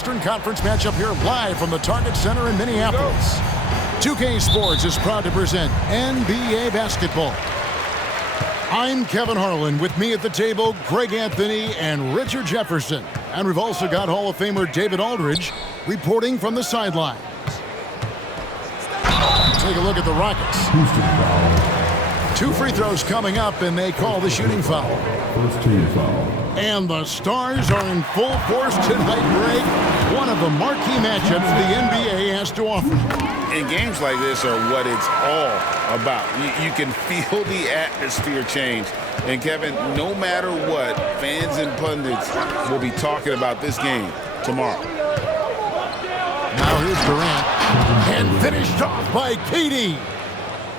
Western Conference matchup here live from the Target Center in Minneapolis. 2K Sports is proud to present NBA basketball. I'm Kevin Harlan. With me at the table, Greg Anthony and Richard Jefferson. And we've also got Hall of Famer David Aldridge reporting from the sidelines. Take a look at the Rockets. 2 free throws coming up, and they call the shooting foul. First team foul. And the Stars are in full force tonight, Greg. One of the marquee matchups the NBA has to offer. And games like this are what it's all about. You can feel the atmosphere change. And, Kevin, no matter what, fans and pundits will be talking about this game tomorrow. Now here's Durant. And finished off by KD.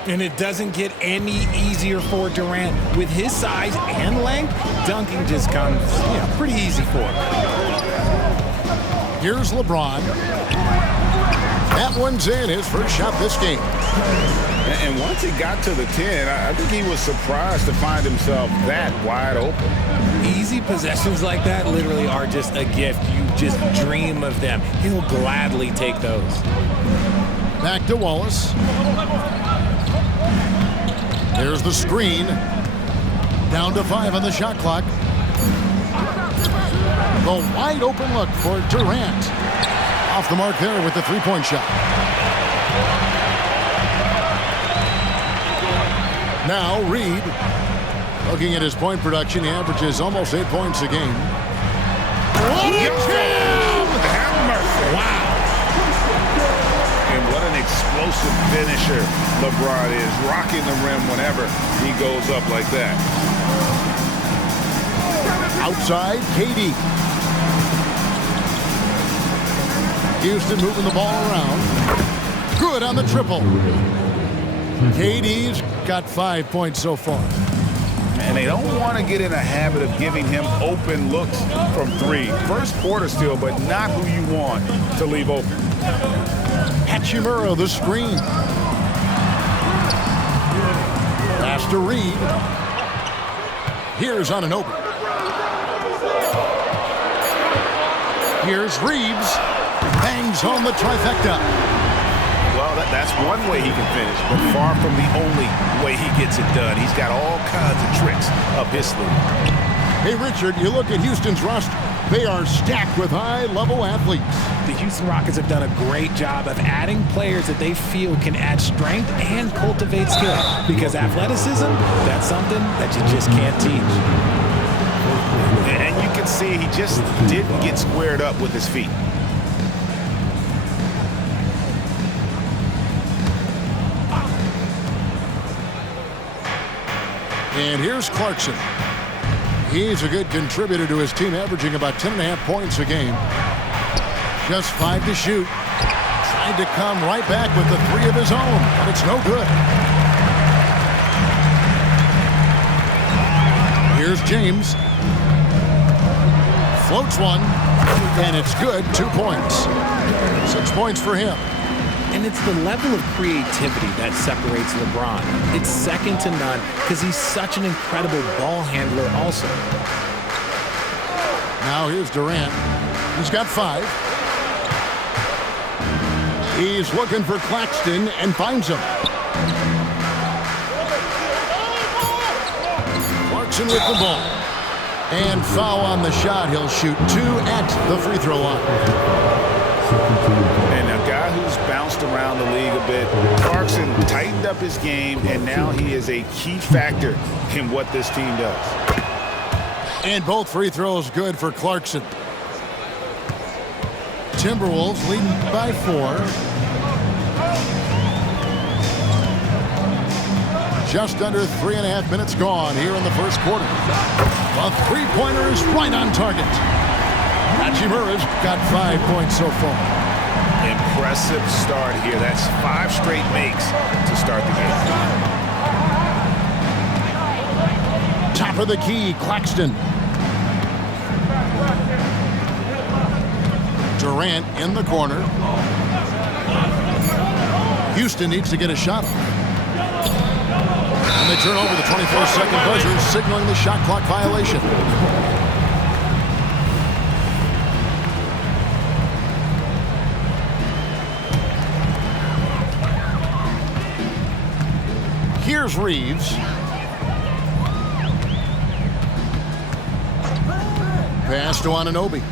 And it doesn't get any easier for Durant. With his size and length, dunking just comes pretty easy for him. Here's LeBron. That one's in, his first shot this game. And once he got to the 10, I think he was surprised to find himself that wide open. Easy possessions like that literally are just a gift. You just dream of them. He'll gladly take those. Back to Wallace. There's the screen. Down to 5 on the shot clock. The wide open look for Durant. Off the mark there with the three-point shot. Now Reed. Looking at his point production, he averages almost 8 points a game. What a jam! Have mercy. Wow. And what an explosive finisher LeBron is, rocking the rim whenever he goes up like that. Outside, KD. Houston moving the ball around. Good on the triple. KD's got 5 points so far. And they don't want to get in a habit of giving him open looks from 3. First quarter still, but not who you want to leave open. Hachimura, the screen. Pass to Reed. Here's on an open. Here's Reeves. Bangs home the trifecta. Well, that's one way he can finish, but far from the only way he gets it done. He's got all kinds of tricks up his sleeve. Hey, Richard, you look at Houston's roster. They are stacked with high-level athletes. The Houston Rockets have done a great job of adding players that they feel can add strength and cultivate skill. Because athleticism, that's something that you just can't teach. And you can see he just didn't get squared up with his feet. And here's Clarkson. He's a good contributor to his team, averaging about 10.5 points a game. Just 5 to shoot. Tried to come right back with the 3 of his own, but it's no good. Here's James. Floats one, and it's good. 2 points. 6 points for him. And it's the level of creativity that separates LeBron. It's second to none because he's such an incredible ball handler also. Now here's Durant. He's got 5. He's looking for Claxton and finds him. Clarkson with the ball. And foul on the shot. He'll shoot 2 at the free throw line. And a guy who's bounced around the league a bit, Clarkson tightened up his game, and now he is a key factor in what this team does. And both free throws good for Clarkson. Timberwolves leading by 4. Just under 3.5 minutes gone here in the first quarter. The three-pointer is right on target. Hachimura's got 5 points so far. Impressive start here. That's 5 straight makes to start the game. Top of the key, Claxton. Durant in the corner. Houston needs to get a shot off. And they turn over the 24-second buzzer, signaling the shot clock violation. Here's Reeves. Pass to Anunoby.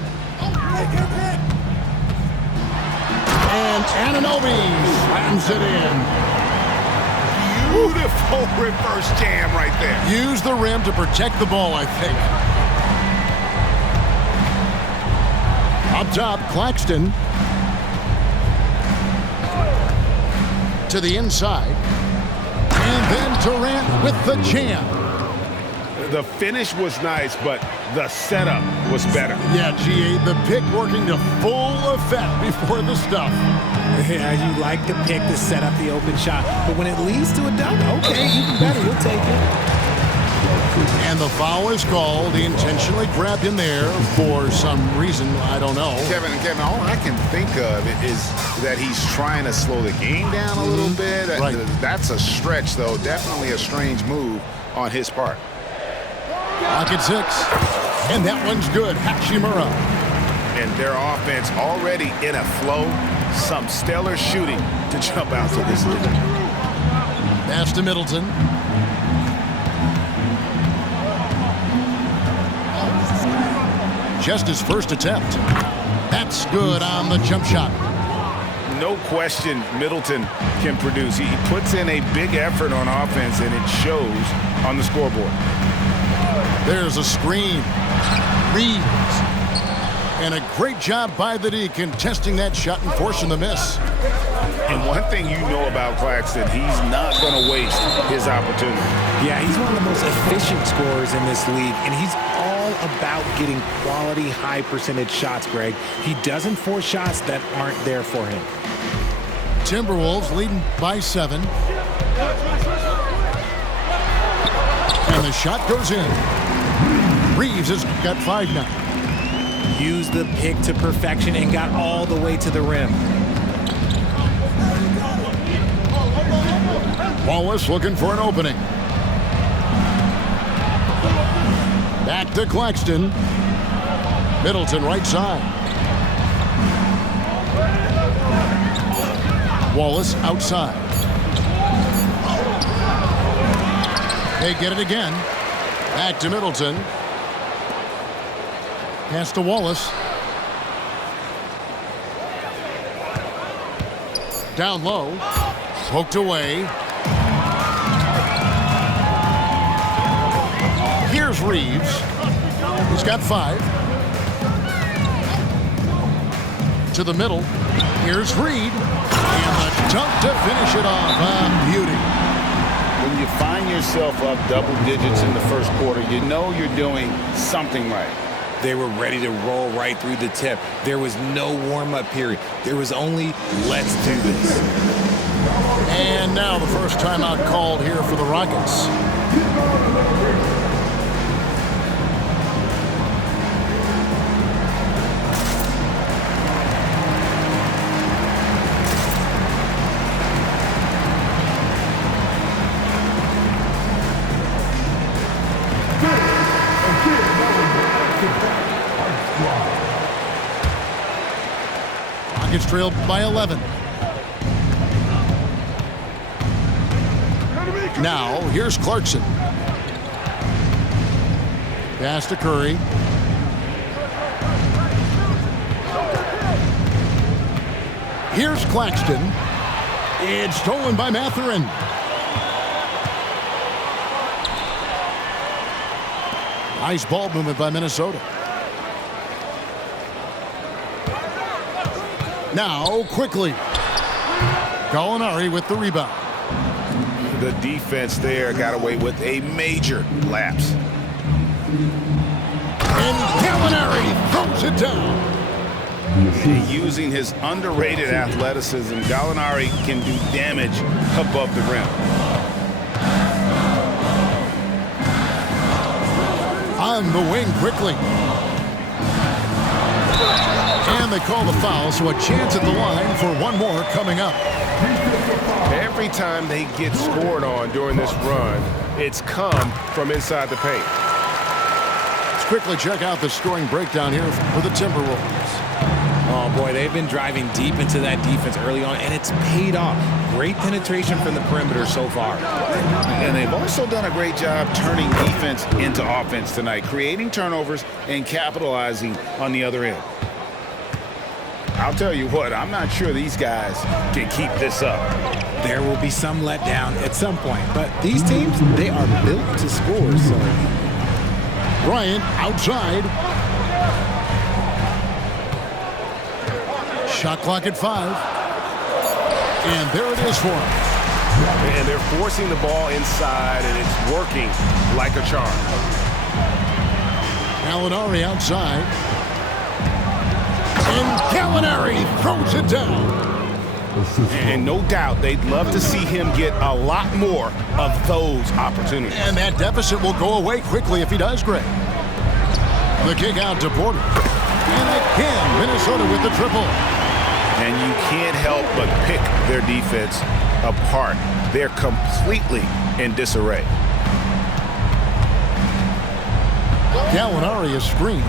And Anunoby slams it in. Beautiful reverse jam right there. Use the rim to protect the ball, I think. Up top, Claxton. To the inside. And then Durant with the jam. The finish was nice, but the setup was better. Yeah, GA, the pick working to full effect before the stuff. Yeah, you like the pick to set up the open shot, but when it leads to a dunk, okay, even better, you'll take it. And the foul is called. He intentionally grabbed him there for some reason, I don't know. Kevin, all I can think of is that he's trying to slow the game down a little bit. Right. That's a stretch, though. Definitely a strange move on his part. Pocket 6. And that one's good. Hachimura. And their offense already in a flow. Some stellar shooting to jump out to this lead. Pass to Middleton. Just his first attempt. That's good on the jump shot. No question Middleton can produce. He puts in a big effort on offense, and it shows on the scoreboard. There's a screen. Reeves. And a great job by the D contesting that shot and forcing the miss. And one thing you know about Claxton, he's not going to waste his opportunity. Yeah, he's one of the most efficient scorers in this league, and he's all about getting quality, high percentage shots, Greg. He doesn't force shots that aren't there for him. Timberwolves leading by 7. And the shot goes in. Reeves has got 5 now. Used the pick to perfection and got all the way to the rim. Wallace looking for an opening. Back to Claxton. Middleton right side. Wallace outside. They get it again. Back to Middleton. Pass to Wallace. Down low. Poked away. Here's Reeves. He's got 5. To the middle. Here's Reed. And the dunk to finish it off. Beauty. When you find yourself up double digits in the first quarter, you know you're doing something right. They were ready to roll right through the tip. There was no warm-up period. There was only, let's do this. And now the first timeout called here for the Rockets. Rockets trailed by 11. Now, here's Clarkson. Pass to Curry. Here's Claxton. It's stolen by Mathurin. Nice ball movement by Minnesota. Now, quickly. Gallinari with the rebound. The defense there got away with a major lapse. And Gallinari throws it down. Using his underrated athleticism, Gallinari can do damage above the rim. On the wing quickly. And they call the foul, so a chance at the line for one more coming up. Every time they get scored on during this run, it's come from inside the paint. Let's quickly check out the scoring breakdown here for the Timberwolves. Oh, boy, they've been driving deep into that defense early on, and it's paid off. Great penetration from the perimeter so far. And they've also done a great job turning defense into offense tonight, creating turnovers and capitalizing on the other end. I'll tell you what, I'm not sure these guys can keep this up. There will be some letdown at some point, but these teams, they are built to score. So Bryant outside. Shot clock at 5. And there it is for him. And they're forcing the ball inside, and it's working like a charm. Gallinari outside. And Gallinari throws it down. And no doubt they'd love to see him get a lot more of those opportunities. And that deficit will go away quickly if he does great. The kick out to Porter. And again, Minnesota with the triple. And you can't help but pick their defense apart. They're completely in disarray. Gallinari is screened.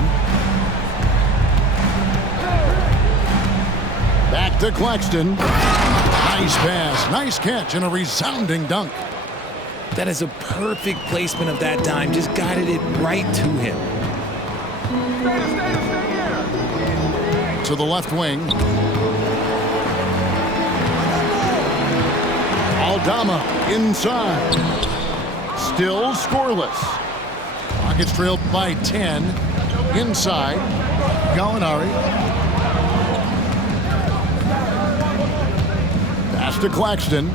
Back to Claxton. Nice pass, nice catch, and a resounding dunk. that is a perfect placement of that dime. Just guided it right to him. To the left wing. Aldama inside. Still scoreless. Rockets trailed by 10. Inside. Gallinari. Pass to Claxton.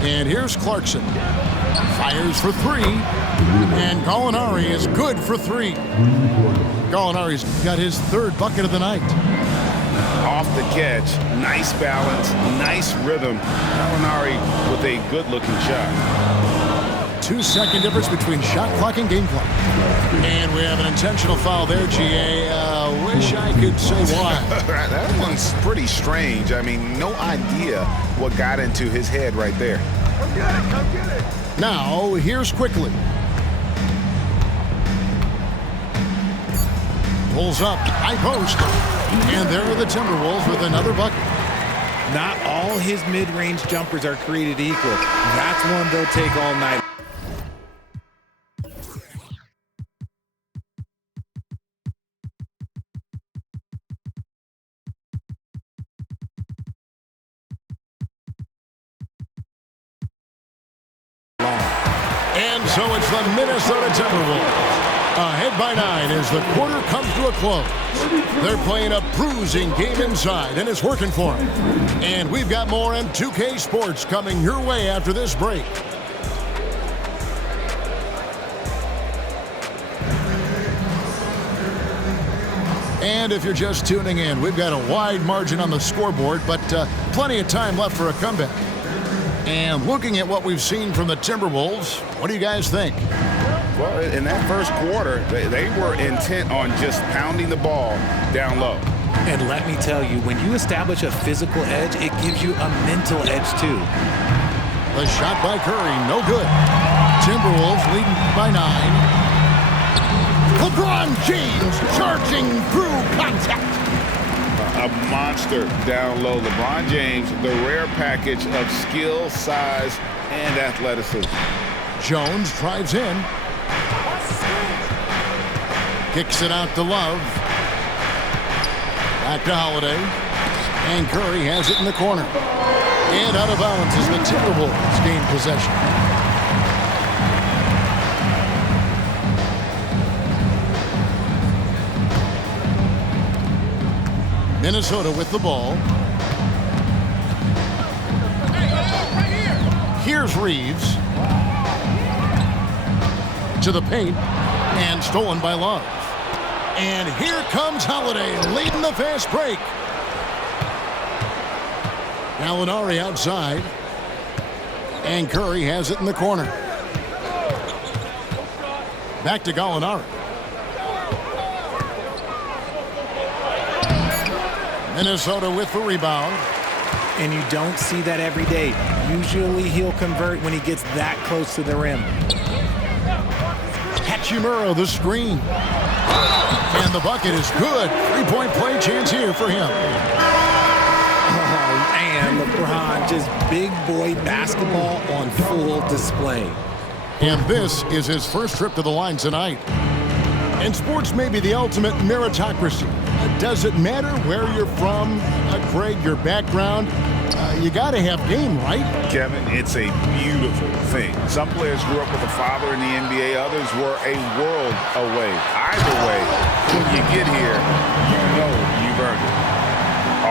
And here's Clarkson. Fires for three. And Gallinari is good for three. Gallinari's got his third bucket of the night. Off the catch, nice balance, nice rhythm. Gallinari with a good-looking shot. 2-second difference between shot clock and game clock. And we have an intentional foul there, GA. Wish I could say why. That one's pretty strange. I mean, no idea what got into his head right there. Come get it, come get it. Now, here's Quickly. Pulls up, high post. And there are the Timberwolves with another bucket. Not all his mid-range jumpers are created equal. That's one they'll take all night. And so it's the Minnesota Timberwolves. Ahead by 9 as the quarter comes to a close. They're playing a bruising game inside, and it's working for them. And we've got more M2K Sports coming your way after this break. And if you're just tuning in, we've got a wide margin on the scoreboard, but plenty of time left for a comeback. And looking at what we've seen from the Timberwolves, what do you guys think? Well, in that first quarter, they were intent on just pounding the ball down low. And let me tell you, when you establish a physical edge, it gives you a mental edge too. The shot by Curry, no good. Timberwolves leading by 9. LeBron James charging through contact. A monster down low. LeBron James, the rare package of skill, size, and athleticism. Jones drives in. Kicks it out to Love. Back to Holiday. And Curry has it in the corner. And out of bounds as the Timberwolves gain possession. Minnesota with the ball. Here's Reeves. To the paint. And stolen by Love. And here comes Holiday leading the fast break. Gallinari outside. And Curry has it in the corner. Back to Gallinari. Minnesota with the rebound. And you don't see that every day. Usually he'll convert when he gets that close to the rim. Hachimura, the screen. And the bucket is good. Three-point play chance here for him. Oh, and LeBron, just big boy basketball on full display. And this is his first trip to the line tonight. And sports may be the ultimate meritocracy. Does it matter where you're from, Craig, your background? You got to have game, right? Kevin, it's a beautiful thing. Some players grew up with a father in the NBA. Others were a world away. Either way, when you get here, you know you've earned it.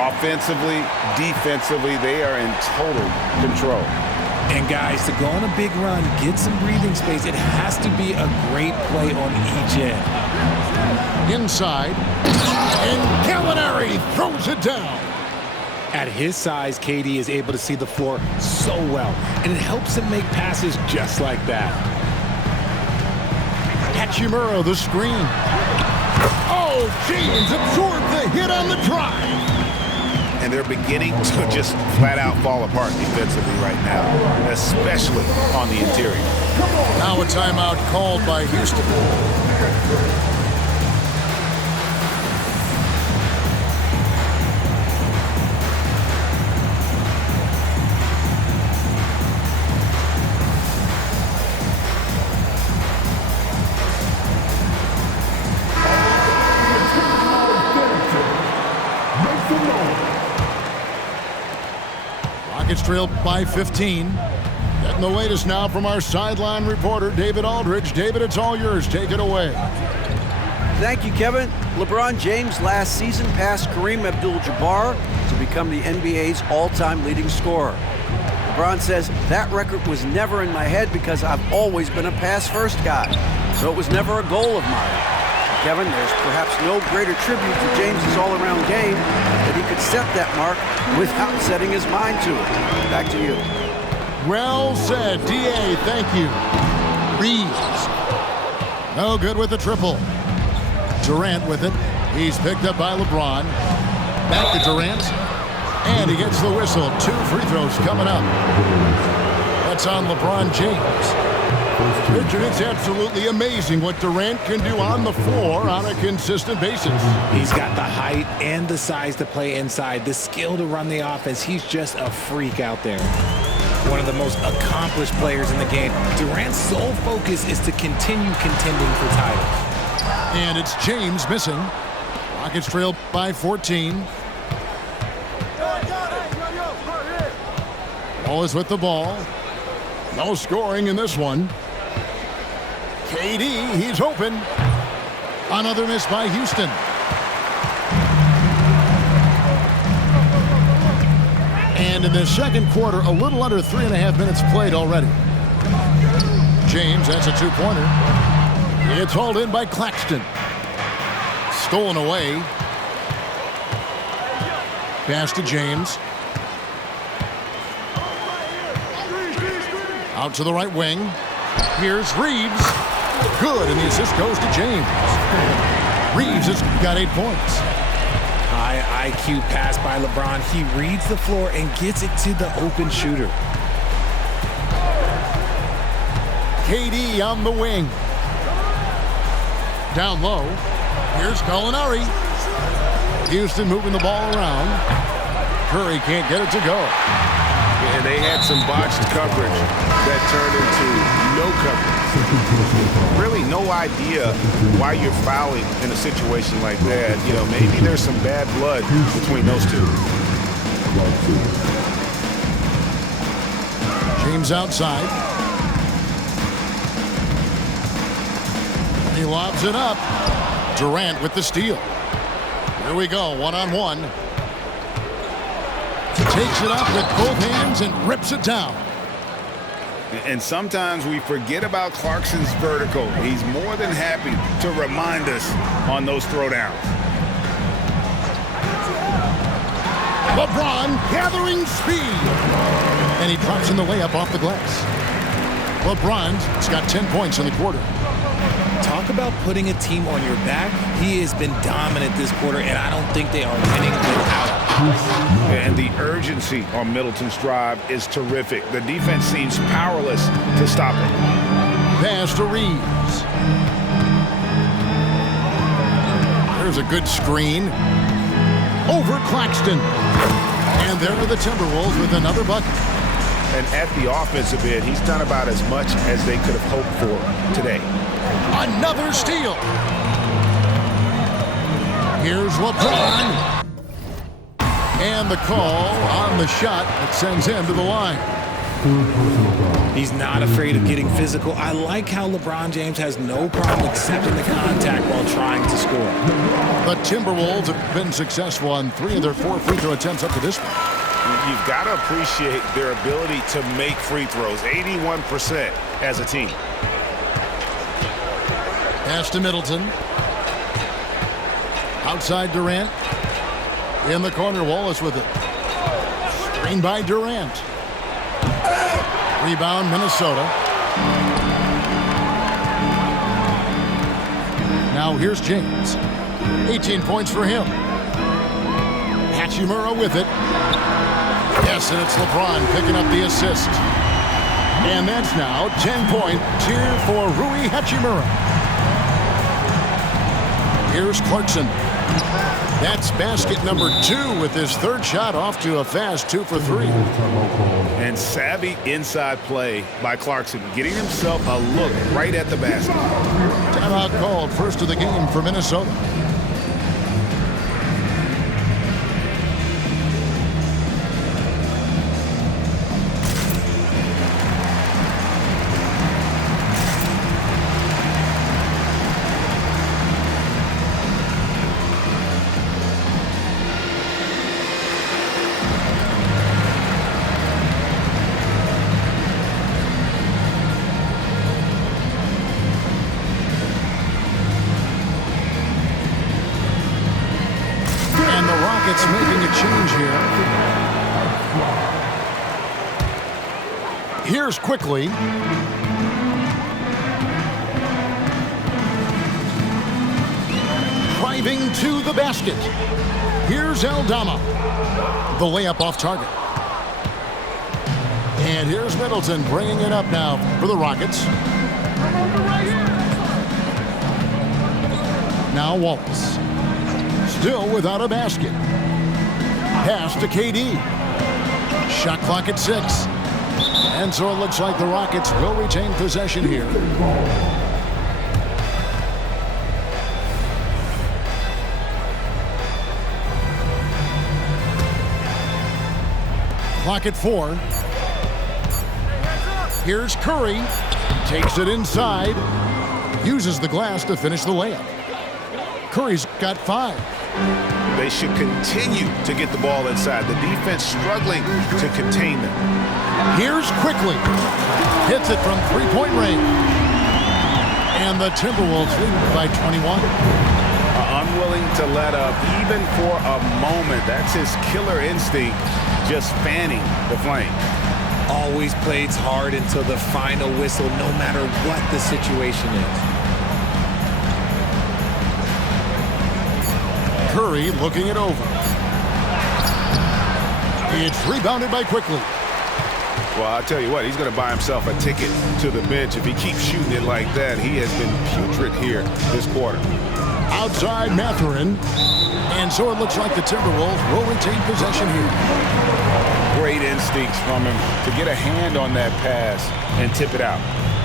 Offensively, defensively, they are in total control. And guys, to go on a big run, get some breathing space, it has to be a great play on each end. Inside, and Gallinari throws it down. At his size, KD is able to see the floor so well, and it helps him make passes just like that. Hachimura, the screen. Oh, James absorbed the hit on the drive. And they're beginning to just flat out fall apart defensively right now, especially on the interior. Now a timeout called by Houston. Rockets trail by 15. Getting the latest now from our sideline reporter, David Aldridge. David, it's all yours. Take it away. Thank you, Kevin. LeBron James last season passed Kareem Abdul-Jabbar to become the NBA's all-time leading scorer. LeBron says, that record was never in my head because I've always been a pass-first guy, so it was never a goal of mine. Kevin, there's perhaps no greater tribute to James's all-around game that he could set that mark without setting his mind to it. Back to you. Well said, D.A. Thank you. Reeves. No good with the triple. Durant with it. He's picked up by LeBron. Back to Durant. And he gets the whistle. 2 free throws coming up. That's on LeBron James. Richard, it's absolutely amazing what Durant can do on the floor on a consistent basis. He's got the height and the size to play inside, the skill to run the offense. He's just a freak out there. One of the most accomplished players in the game. Durant's sole focus is to continue contending for titles. And it's James missing. Rockets trail by 14. Wallace with the ball. No scoring in this one. KD, he's open. Another miss by Houston. And in the second quarter, a little under 3.5 minutes played already. James, that's a two-pointer. It's hauled in by Claxton. Stolen away. Pass to James. Out to the right wing. Here's Reeves. Good, and the assist goes to James. Reeves has got 8 points. High IQ pass by LeBron. He reads the floor and gets it to the open shooter. KD on the wing. Down low. Here's Gallinari. Houston moving the ball around. Curry can't get it to go. And they had some botched coverage that turned into no coverage. Really no idea why you're fouling in a situation like that. You know, maybe there's some bad blood between those two. James outside. He lobs it up. Durant with the steal. Here we go, one-on-one. Takes it up with both hands and rips it down. And sometimes we forget about Clarkson's vertical. He's more than happy to remind us on those throwdowns. LeBron gathering speed. And he drops in the layup off the glass. LeBron's got 10 points in the quarter. Talk about putting a team on your back. He has been dominant this quarter, and I don't think they are winning without him. And the urgency on Middleton's drive is terrific. The defense seems powerless to stop it. Pass to Reeves. There's a good screen. Over Claxton. And there are the Timberwolves with another bucket. And at the offensive end, he's done about as much as they could have hoped for today. Another steal. Here's LeBron. And the call on the shot that sends him to the line. He's not afraid of getting physical. I like how LeBron James has no problem accepting the contact while trying to score. The Timberwolves have been successful on 3 of their 4 free throw attempts up to this point. You've got to appreciate their ability to make free throws, 81% as a team. Pass to Middleton. Outside Durant. In the corner, Wallace with it. Screen by Durant. Rebound, Minnesota. Now here's James. 18 points for him. Hachimura with it. Yes, and it's LeBron picking up the assist. And that's now 10-point cheer for Rui Hachimura. Here's Clarkson. That's basket number 2 with his 3rd shot off to a fast 2 for 3. And savvy inside play by Clarkson, getting himself a look right at the basket. Timeout called, first of the game for Minnesota. Rockets making a change here. Here's quickly. Driving to the basket. Here's Aldama. The layup off target. And here's Middleton bringing it up now for the Rockets. Now Wallace. Still without a basket. Pass to KD. Shot clock at 6. And so it looks like the Rockets will retain possession here. Clock at 4. Here's Curry. Takes it inside. Uses the glass to finish the layup. Curry's got 5. They should continue to get the ball inside. The defense struggling to contain them. Here's quickly. Hits it from three-point range. And the Timberwolves lead by 21. Unwilling to let up even for a moment. That's his killer instinct, just fanning the flame. Always plays hard until the final whistle, no matter what the situation is. Curry looking it over. It's rebounded by Quickly. Well, I'll tell you what, he's going to buy himself a ticket to the bench if he keeps shooting it like that. He has been putrid here this quarter. Outside Mathurin. And so it looks like the Timberwolves will retain possession here. Great instincts from him to get a hand on that pass and tip it out.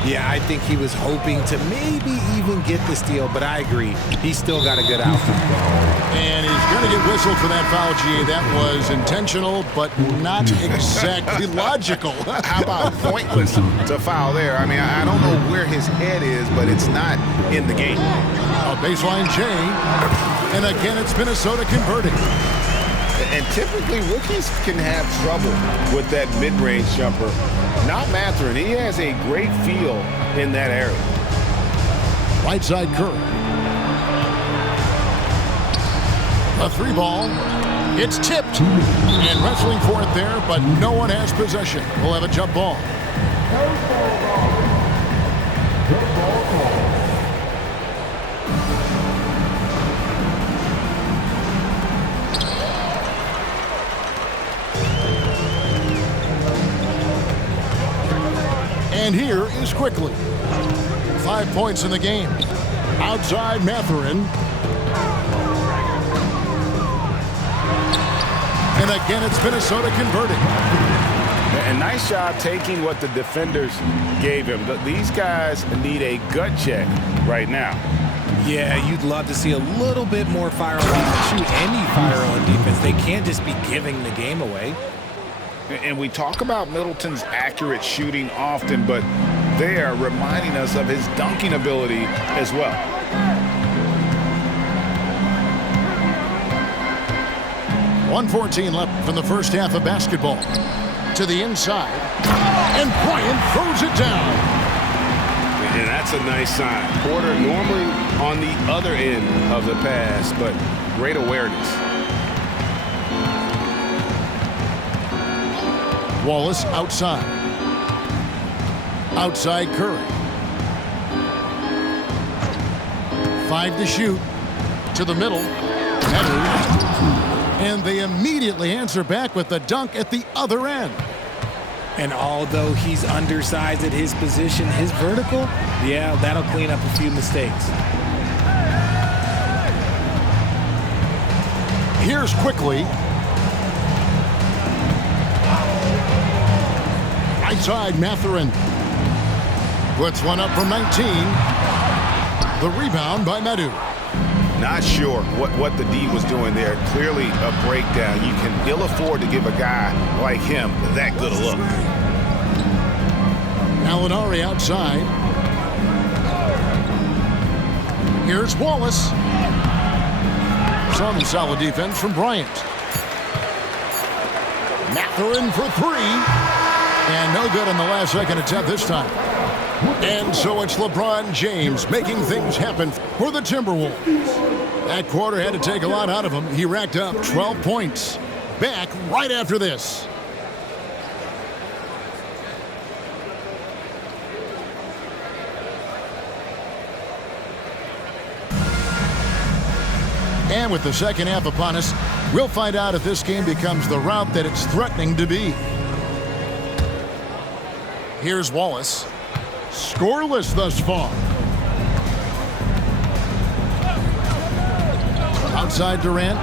Yeah, I think he was hoping to maybe even get the steal, but I agree. He's still got a good outcome. And he's going to get whistled for that foul, GA. That was intentional, but not exactly logical. How about pointless to foul there? I mean, I don't know where his head is, but it's not in the game. A baseline J. And again, it's Minnesota converting. And typically, rookies can have trouble with that mid-range jumper. Not Mathurin. He has a great feel in that area. Right side Curry. A 3-ball. It's tipped. And wrestling for it there, but no one has possession. We'll have a jump ball. And here is Quickly. 5 points in the game. Outside Mathurin. again, it's Minnesota converting. And nice job taking what the defenders gave him. These guys need a gut check right now. Yeah, you'd love to see a little bit more fire on defense. Shoot, any fire on defense. They can't just be giving the game away. And we talk about Middleton's accurate shooting often, but they are reminding us of his dunking ability as well. .114 left from the first half of basketball. To the inside, and Bryant throws it down. And that's a nice sign. Porter normally on the other end of the pass, but great awareness. Wallace outside. Outside Curry. 5 to shoot. To the middle. And they immediately answer back with the dunk at the other end. And although he's undersized at his position, his vertical, yeah, that'll clean up a few mistakes. Here's quickly. Right side, Mathurin. Puts one up from 19. The rebound by Medu. Not sure what the D was doing there. Clearly a breakdown. You can ill afford to give a guy like him that good a look. Alinari outside. Here's Wallace. Some solid defense from Bryant. Mathurin for 3. And no good on the last second attempt this time. And so it's LeBron James making things happen for the Timberwolves. That quarter had to take a lot out of him. He racked up 12 points. Back right after this. And with the second half upon us, we'll find out if this game becomes the route that it's threatening to be. Here's Wallace. Scoreless thus far. Outside Durant.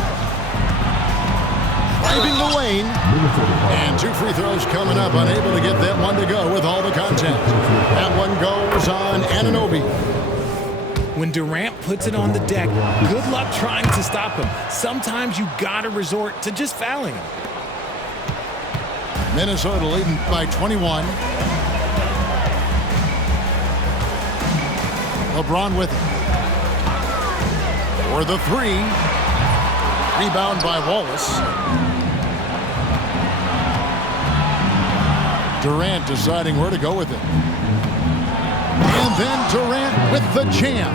Driving the lane. And 2 free throws coming up. Unable to get that one to go with all the contact. That one goes on Anunoby. When Durant puts it on the deck, good luck trying to stop him. Sometimes you gotta resort to just fouling him. Minnesota leading by 21. LeBron with it. For the 3. Rebound by Wallace. Durant deciding where to go with it. And then Durant with the jam.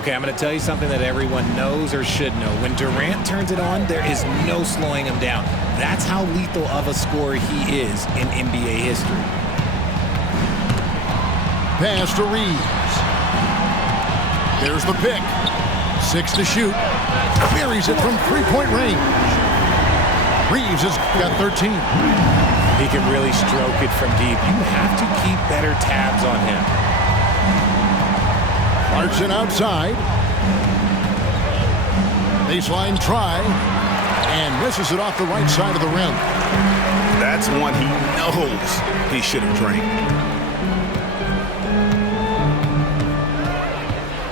Okay, I'm going to tell you something that everyone knows or should know. When Durant turns it on, there is no slowing him down. That's how lethal of a scorer he is in NBA history. Pass to Reeves. There's the pick. 6 to shoot. Buries it from 3-point range. Reeves has got 13. He can really stroke it from deep. You have to keep better tabs on him. Clarkson outside. Baseline try. And misses it off the right side of the rim. That's one he knows he should have drained.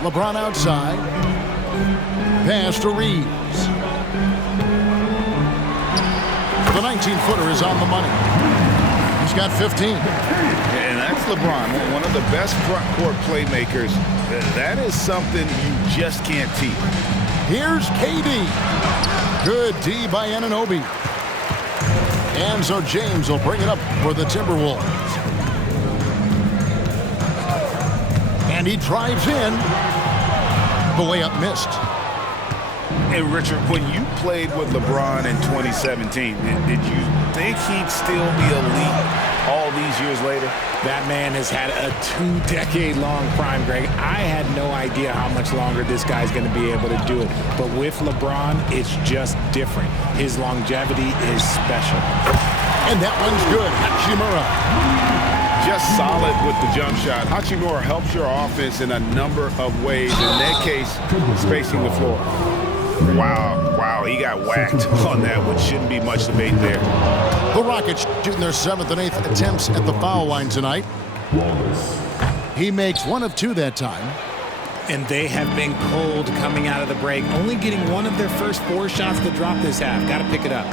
LeBron outside. Pass to Reeves. The 19-footer is on the money. He's got 15. And that's LeBron, one of the best front court playmakers. That is something you just can't teach. Here's KD. Good D by Anunoby. And so James will bring it up for the Timberwolves. And he drives in. The layup missed. And Richard, when you played with LeBron in 2017, did you think he'd still be elite all these years later? That man has had a 2-decade-long prime, Greg. I had no idea how much longer this guy's going to be able to do it. But with LeBron, it's just different. His longevity is special. And that one's good. Hachimura. Just solid with the jump shot. Hachimura helps your offense in a number of ways. In that case, spacing the floor. Wow, he got whacked on that, which shouldn't be much debate there. The Rockets shooting their 7th and 8th attempts at the foul line tonight. He makes 1 of 2 that time. And they have been cold coming out of the break, only getting 1 of their first 4 shots to drop this half. Got to pick it up.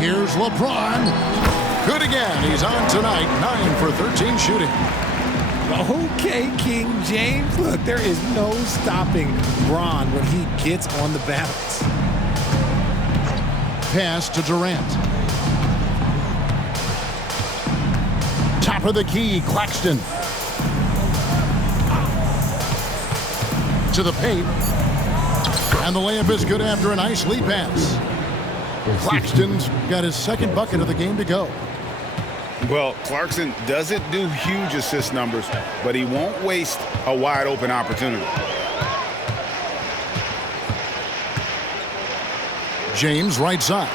Here's LeBron. Good again. He's on tonight. 9 for 13 shooting. Okay, King James. Look, there is no stopping Bron when he gets on the bounce. Pass to Durant. Top of the key, Claxton. To the paint. And the layup is good after a nice lead pass. Claxton's got his 2nd bucket of the game to go. Well, Clarkson doesn't do huge assist numbers, but he won't waste a wide open opportunity. James right side.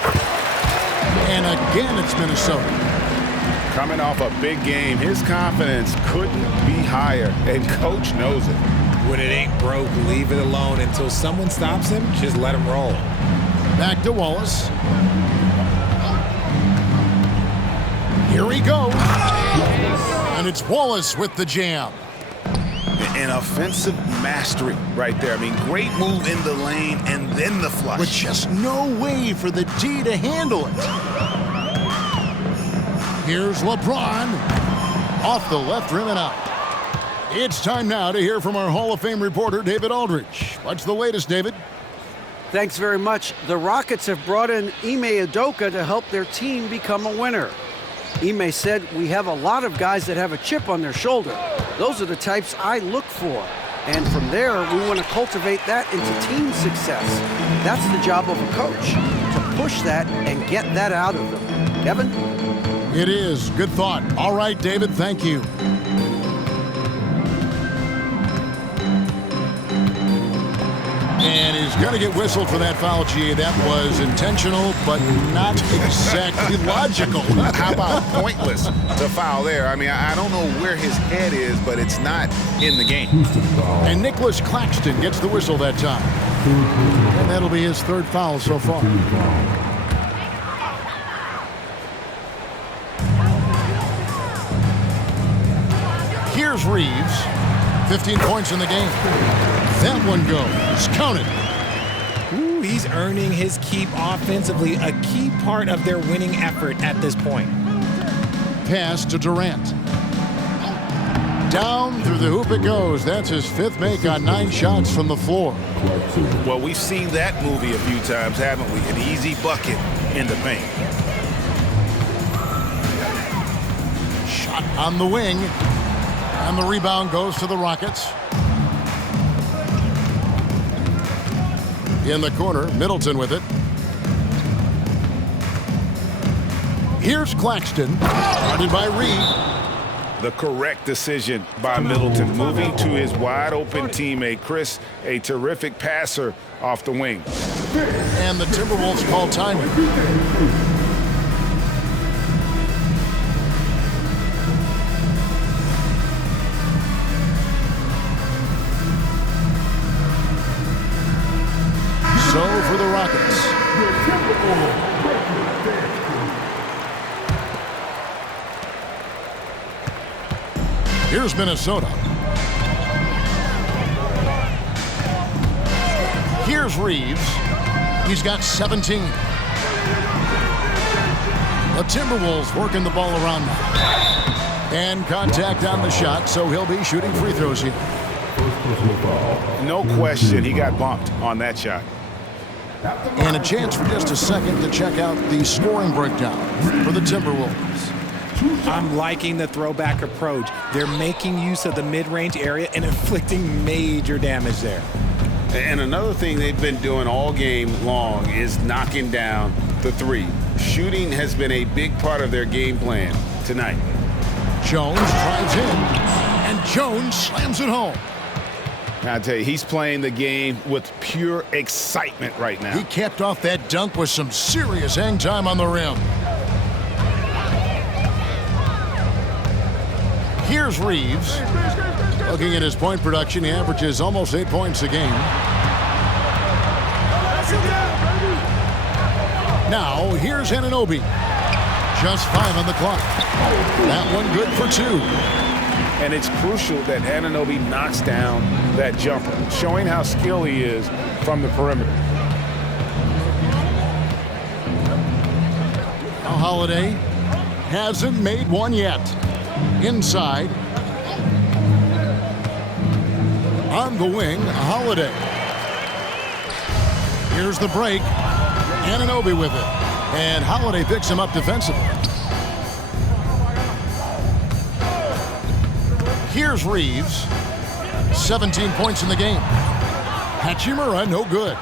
And again it's Minnesota. Coming off a big game, his confidence couldn't be higher, and coach knows it. When it ain't broke, leave it alone until someone stops him. Just let him roll. Back to Wallace. Here he goes. And it's Wallace with the jam. An offensive mastery right there. I mean, great move in the lane and then the flush. With just no way for the D to handle it. Here's LeBron. Off the left rim and out. It's time now to hear from our Hall of Fame reporter, David Aldridge. What's the latest, David? Thanks very much. The Rockets have brought in Ime Udoka to help their team become a winner. Ime said, "We have a lot of guys that have a chip on their shoulder. Those are the types I look for. And from there, we want to cultivate that into team success. That's the job of a coach, to push that and get that out of them." Kevin? It is. Good thought. All right, David, thank you. And he's going to get whistled for that foul, G. That was intentional, but not exactly logical. How about pointless to foul there? I mean, I don't know where his head is, but it's not in the game. And Nicholas Claxton gets the whistle that time. And that'll be his 3rd foul so far. Here's Reeves. 15 points in the game. That one goes. Count it. Ooh, he's earning his keep offensively, a key part of their winning effort at this point. Pass to Durant. Down through the hoop it goes. That's his 5th make on 9 shots from the floor. Well, we've seen that movie a few times, haven't we? An easy bucket in the paint. Shot on the wing. And the rebound goes to the Rockets. In the corner, Middleton with it. Here's Claxton, guarded by Reed. The correct decision by Middleton, moving to his wide-open teammate, Chris, a terrific passer off the wing. And the Timberwolves call timing. So for the Rockets. Here's Minnesota. Here's Reeves. He's got 17. The Timberwolves working the ball around now. And contact on the shot, so he'll be shooting free throws here. No question, he got bumped on that shot. And a chance for just a second to check out the scoring breakdown for the Timberwolves. I'm liking the throwback approach. They're making use of the mid-range area and inflicting major damage there. And another thing they've been doing all game long is knocking down the 3. Shooting has been a big part of their game plan tonight. Jones drives in, and Jones slams it home. I tell you, he's playing the game with pure excitement right now. He capped off that dunk with some serious hang time on the rim. Here's Reeves. Looking at his point production, he averages almost 8 points a game. Now, here's Anunoby. Just 5 on the clock. That one good for 2. And it's crucial that Anunoby knocks down that jumper, showing how skilled he is from the perimeter. Now Holiday hasn't made one yet. Inside. On the wing, Holiday. Here's the break. Anunoby with it. And Holiday picks him up defensively. Here's Reeves. 17 points in the game. Hachimura, no good.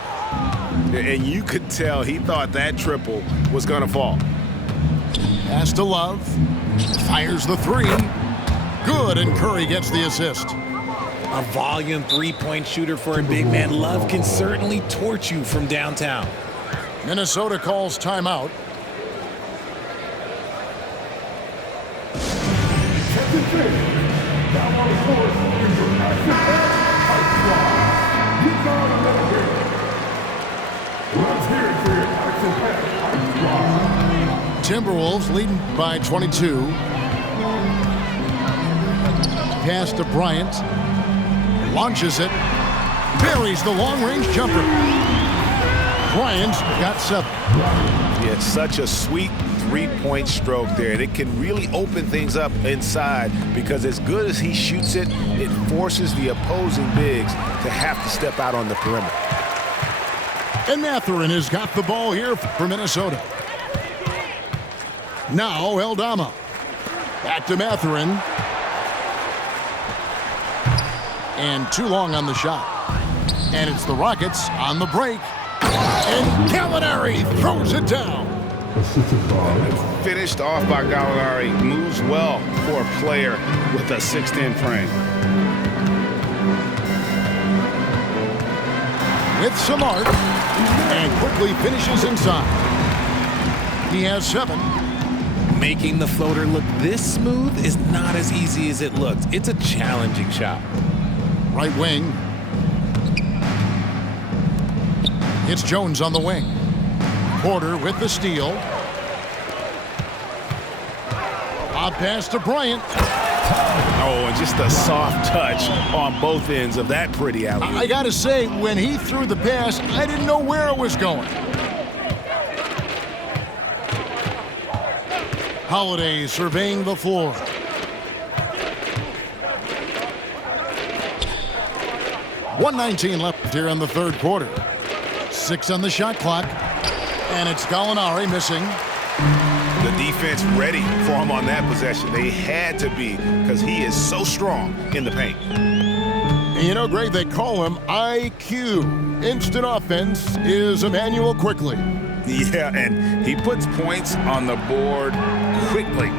And you could tell he thought that triple was going to fall. Pass to Love. Fires the 3. Good, and Curry gets the assist. A volume three-point shooter for a big man. Love can certainly torch you from downtown. Minnesota calls timeout. Timberwolves leading by 22. Pass to Bryant. Launches it. Buries the long-range jumper. Bryant's got 7. Yeah, such a sweet three-point stroke there. And it can really open things up inside because as good as he shoots it, it forces the opposing bigs to have to step out on the perimeter. And Mathurin has got the ball here for Minnesota. Now Eldama. Back to Mathurin. And too long on the shot. And it's the Rockets on the break. And Gallinari throws it down. Finished off by Gallinari. Moves well for a player with a 6'10" frame. With some art. And quickly finishes inside. He has 7. Making the floater look this smooth is not as easy as it looks. It's a challenging shot. Right wing. It's Jones on the wing. Porter with the steal. Lob pass to Bryant. Oh, and just a soft touch on both ends of that pretty alley. I gotta say, when he threw the pass, I didn't know where it was going. Holiday surveying the floor. .119 left here in the third quarter. 6 on the shot clock. And it's Gallinari missing. The defense ready for him on that possession. They had to be because he is so strong in the paint. And you know, Greg, they call him IQ. Instant offense is Emmanuel Quickly. Yeah, and he puts points on the board quickly.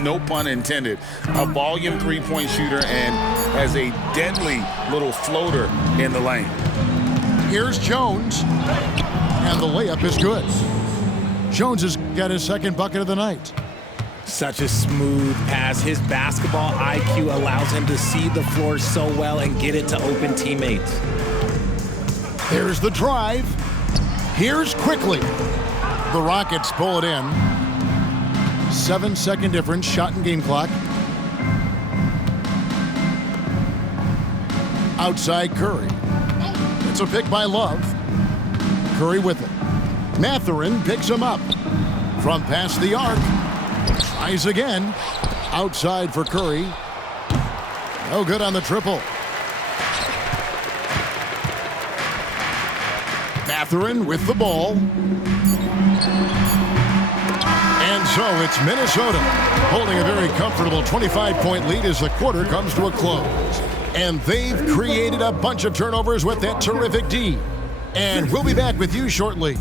No pun intended. A volume three-point shooter and has a deadly little floater in the lane. Here's Jones. And the layup is good. Jones has got his second bucket of the night. Such a smooth pass. His basketball IQ allows him to see the floor so well and get it to open teammates. There's the drive. Here's Quickly. The Rockets pull it in. 7-second difference, shot and game clock. Outside Curry. It's a pick by Love. Curry with it. Mathurin picks him up. From past the arc. Tries again. Outside for Curry. No good on the triple. Mathurin with the ball. And so it's Minnesota holding a very comfortable 25-point lead as the quarter comes to a close. And they've created a bunch of turnovers with that terrific D. And we'll be back with you shortly.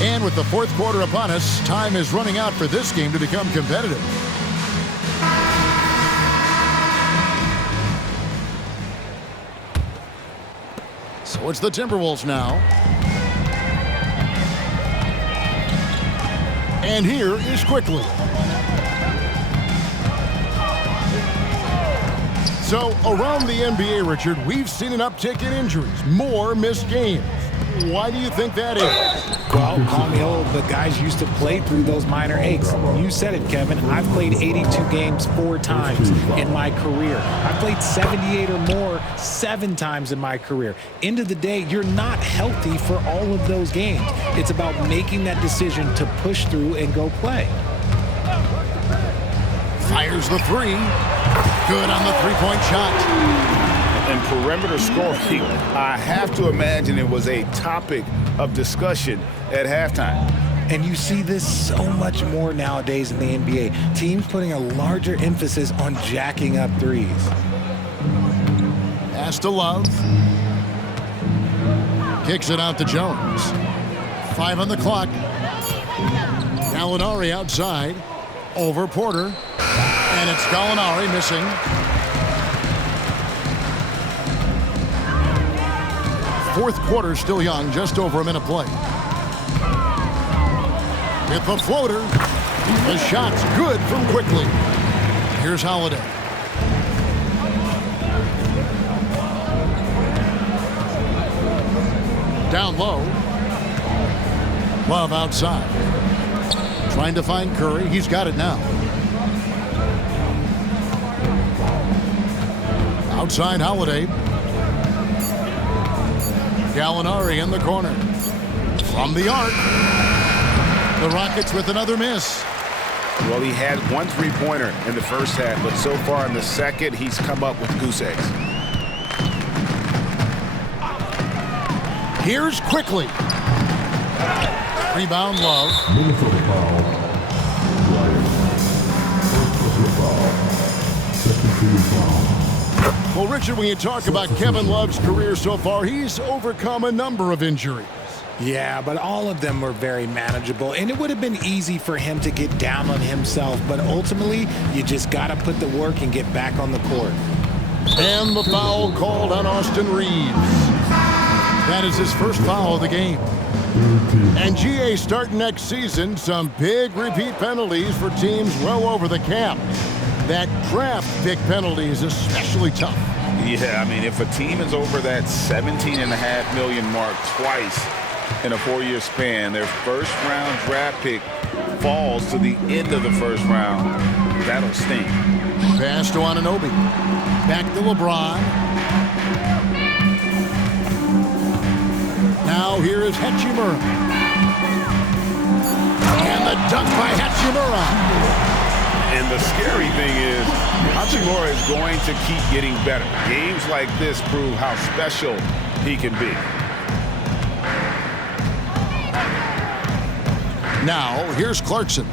And with the fourth quarter upon us, time is running out for this game to become competitive. So it's the Timberwolves now. And here is Quickly. So around the NBA, Richard, we've seen an uptick in injuries, more missed games. Why do you think that is? Well, call me old, but guys used to play through those minor aches. You said it, Kevin. I've played 82 games 4 times in my career. I've played 78 or more 7 times in my career. End of the day, you're not healthy for all of those games. It's about making that decision to push through and go play. Fires the 3. Good on the three-point shot. And perimeter scoring, I have to imagine it was a topic of discussion at halftime. And you see this so much more nowadays in the NBA. Teams putting a larger emphasis on jacking up threes. Pass to Love. Kicks it out to Jones. 5 on the clock. Gallinari outside. Over Porter. And it's Gallinari missing. Fourth quarter still young, just over a minute play. Hit the floater. The shot's good from Quickly. Here's Holiday. Down low. Love outside. Trying to find Curry. He's got it now. Outside Holiday. Gallinari in the corner. From the arc. The Rockets with another miss. Well, he had 1 3-pointer in the first half, but so far in the second, he's come up with goose eggs. Here's Quickly. Rebound Love. Well, Richard, when you talk about Kevin Love's career so far, he's overcome a number of injuries. Yeah, but all of them were very manageable, and it would have been easy for him to get down on himself, but ultimately, you just got to put the work and get back on the court. And the foul called on Austin Reeves. That is his first foul of the game. And GA starting next season, some big repeat penalties for teams well over the cap. That draft pick penalty is especially tough. Yeah, I mean, if a team is over that $17.5 million mark twice in a 4-year span, their first-round draft pick falls to the end of the first round. That'll sting. Pass to Anunoby. Back to LeBron. Now here is Hachimura. And the dunk by Hachimura. And the scary thing is, Hachimura is going to keep getting better. Games like this prove how special he can be. Now, here's Clarkson.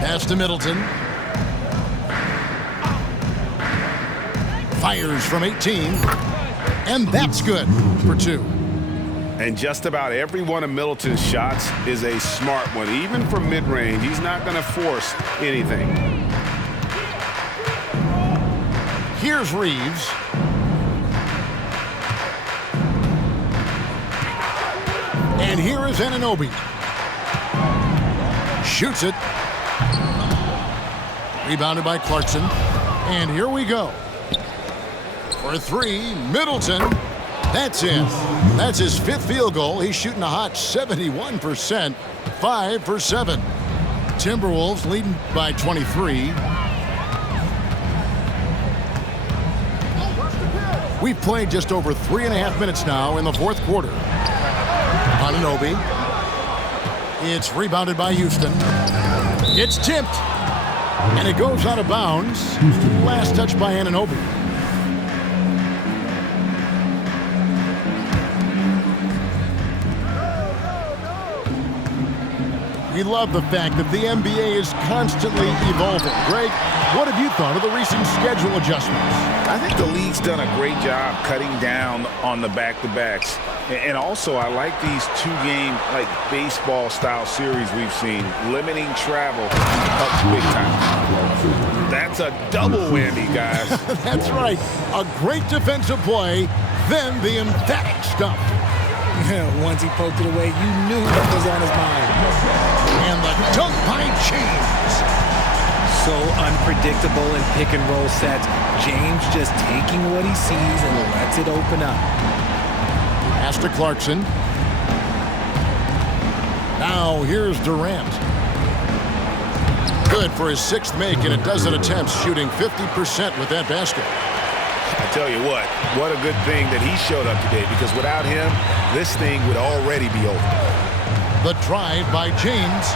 Pass to Middleton. Fires from 18. And that's good for 2. And just about every one of Middleton's shots is a smart one. Even from mid-range, he's not going to force anything. Here's Reeves. And here is Anunoby. Shoots it. Rebounded by Clarkson. And here we go. For 3, Middleton. That's it. That's his 5th field goal. He's shooting a hot 71%. 5 for 7. Timberwolves leading by 23. We've played just over 3.5 minutes now in the fourth quarter. Anunoby. It's rebounded by Houston. It's tipped. And it goes out of bounds. Last touch by Anunoby. We love the fact that the NBA is constantly evolving. Greg, what have you thought of the recent schedule adjustments? I think the league's done a great job cutting down on the back-to-backs. And also, I like these 2-game, like, baseball-style series we've seen. Limiting travel helps big time. That's a double whammy, guys. That's right. A great defensive play, then the emphatic stuff. Once he poked it away, you knew what was on his mind. And the dunk by James. So unpredictable in pick and roll sets. James just taking what he sees and lets it open up. Pass to Clarkson. Now here's Durant. Good for his 6th make in a dozen attempts, shooting 50% with that basket. I tell you what a good thing that he showed up today, because without him, this thing would already be over. The drive by James.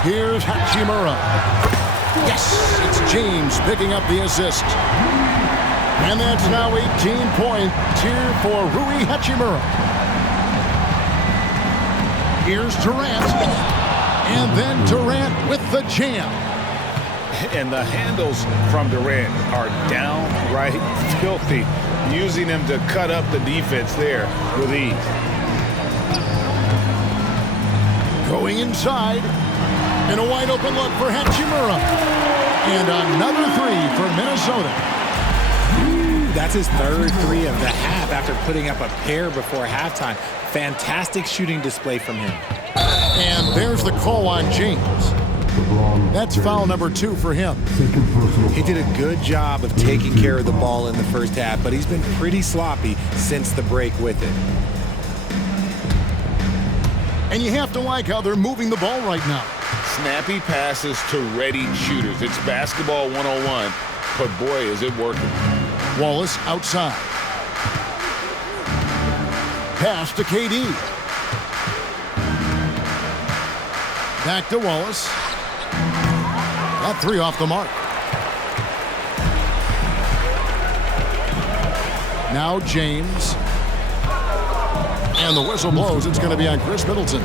Here's Hachimura. Yes, it's James picking up the assist. And that's now 18 points here for Rui Hachimura. Here's Durant. And then Durant with the jam. And the handles from Durant are downright filthy, using him to cut up the defense there with ease. Going inside. And a wide open look for Hachimura. And another 3 for Minnesota. That's his 3rd 3 of the half after putting up a pair before halftime. Fantastic shooting display from him. And there's the call on James. That's foul number 2 for him. He did a good job of taking care of the ball in the first half, but he's been pretty sloppy since the break with it. And you have to like how they're moving the ball right now. Snappy passes to ready shooters. It's basketball 101, but boy, is it working. Wallace outside. Pass to KD. Back to Wallace. That 3 off the mark. Now James. And the whistle blows. It's going to be on Chris Middleton.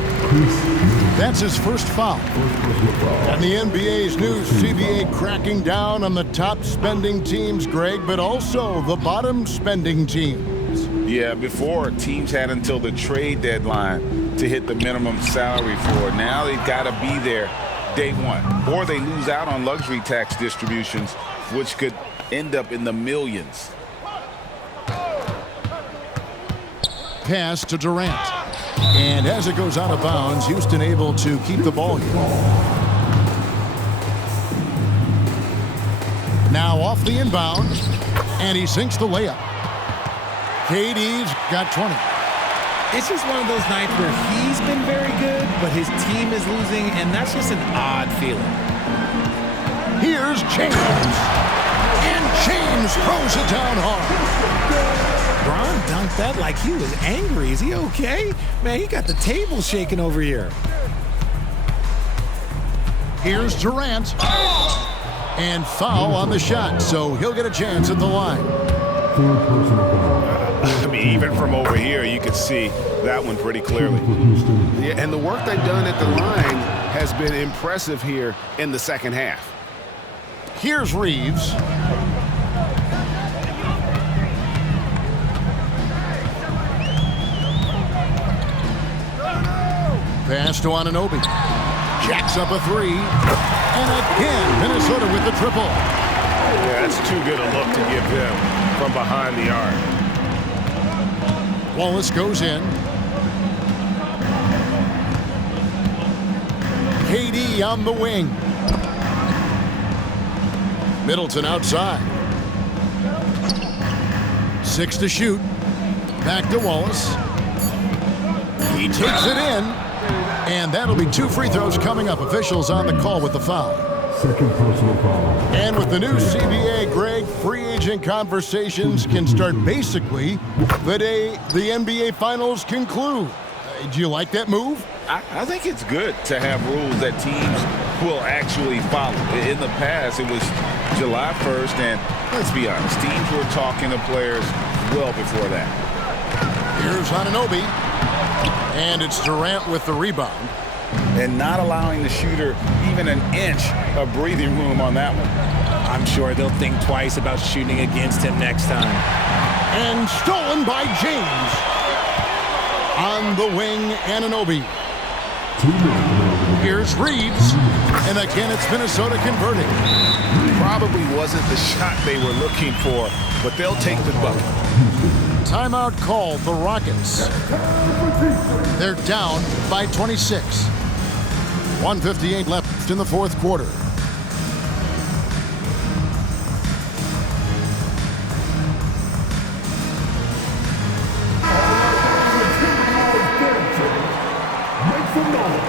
That's his first foul. And the NBA's new CBA cracking down on the top spending teams, Greg, but also the bottom spending teams. Yeah, before, teams had until the trade deadline to hit the minimum salary floor. Now they've got to be there day one, or they lose out on luxury tax distributions, which could end up in the millions. Pass to Durant. And as it goes out of bounds, Houston able to keep the ball here. Now off the inbound, and he sinks the layup. KD's got 20. It's just one of those nights where he's been very good, but his team is losing, and that's just an odd feeling. Here's James. And James throws it down hard. Bron dunked that like he was angry. Is he okay? Man, he got the table shaking over here. Here's Durant. And foul on the shot, so he'll get a chance at the line. I mean, even from over here, you can see that one pretty clearly. Yeah, and the work they've done at the line has been impressive here in the second half. Here's Reeves. Pass to Anunoby. Jacks up a 3. And again, Minnesota with the triple. Yeah, that's too good a look to give them from behind the arc. Wallace goes in. KD on the wing. Middleton outside. 6 to shoot. Back to Wallace. He takes it in. And that'll be 2 free throws coming up. Officials on the call with the foul. Second personal foul. And with the new CBA, Greg, free agent conversations can start basically the day the NBA Finals conclude. Do you like that move? I think it's good to have rules that teams will actually follow. In the past, it was July 1st, and let's be honest, teams were talking to players well before that. Here's Anunoby. And it's Durant with the rebound. And not allowing the shooter even an inch of breathing room on that one. I'm sure they'll think twice about shooting against him next time. And stolen by James. On the wing, Anunoby. Here's Reeves. And again, it's Minnesota converting. Probably wasn't the shot they were looking for, but they'll take the bucket. Timeout called the Rockets. They're down by 26. 1:58 left in the fourth quarter. Make some noise.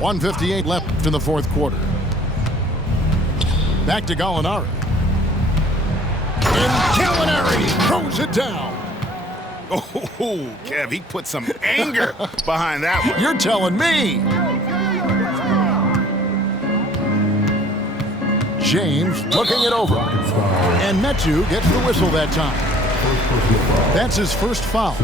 1:58 left in the fourth quarter. Back to Gallinari. And Gallinari throws it down. Oh, Kev, he put some anger behind that one. You're telling me. James looking it over. And Metu gets the whistle that time. That's his first foul.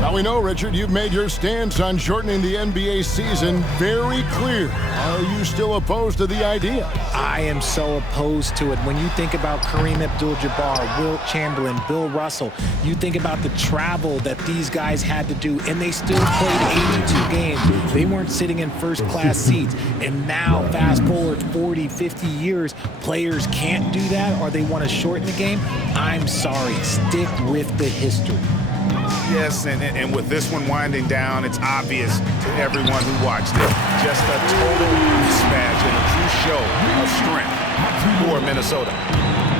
Now we know, Richard, you've made your stance on shortening the NBA season very clear. Are you still opposed to the idea? I am so opposed to it. When you think about Kareem Abdul-Jabbar, Wilt Chamberlain, Bill Russell, you think about the travel that these guys had to do, and they still played 82 games. They weren't sitting in first-class seats. And now, fast forward 40, 50 years, players can't do that, or they want to shorten the game. I'm sorry. Stick with the history. Yes, and with this one winding down, it's obvious to everyone who watched it. Just a total mismatch and a true show of strength for Minnesota.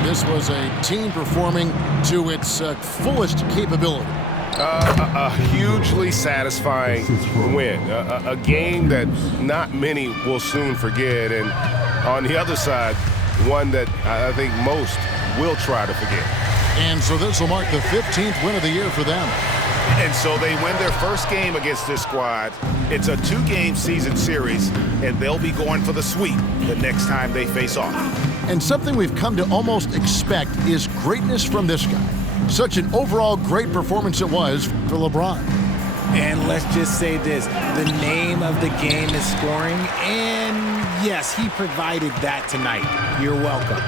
This was a team performing to its fullest capability. A hugely satisfying win. A game that not many will soon forget. And on the other side, one that I think most will try to forget. And so this will mark the 15th win of the year for them. And so they win their first game against this squad. It's a 2-game season series, and they'll be going for the sweep the next time they face off. And something we've come to almost expect is greatness from this guy. Such an overall great performance it was for LeBron. And let's just say this, the name of the game is scoring, and yes, he provided that tonight. You're welcome.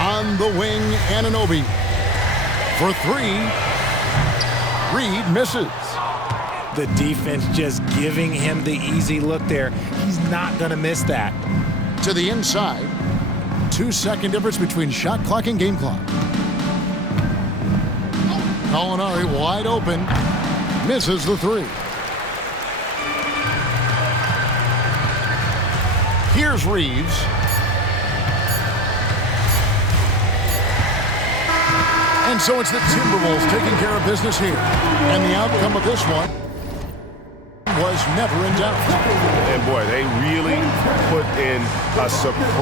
On the wing, Anunoby. For 3, Reed misses. The defense just giving him the easy look there. He's not going to miss that. To the inside. 2-second difference between shot clock and game clock. Gallinari wide open. Misses the 3. Here's Reeves. And so it's the Timberwolves taking care of business here. And the outcome of this one was never in doubt. And boy, they really put in a surprise.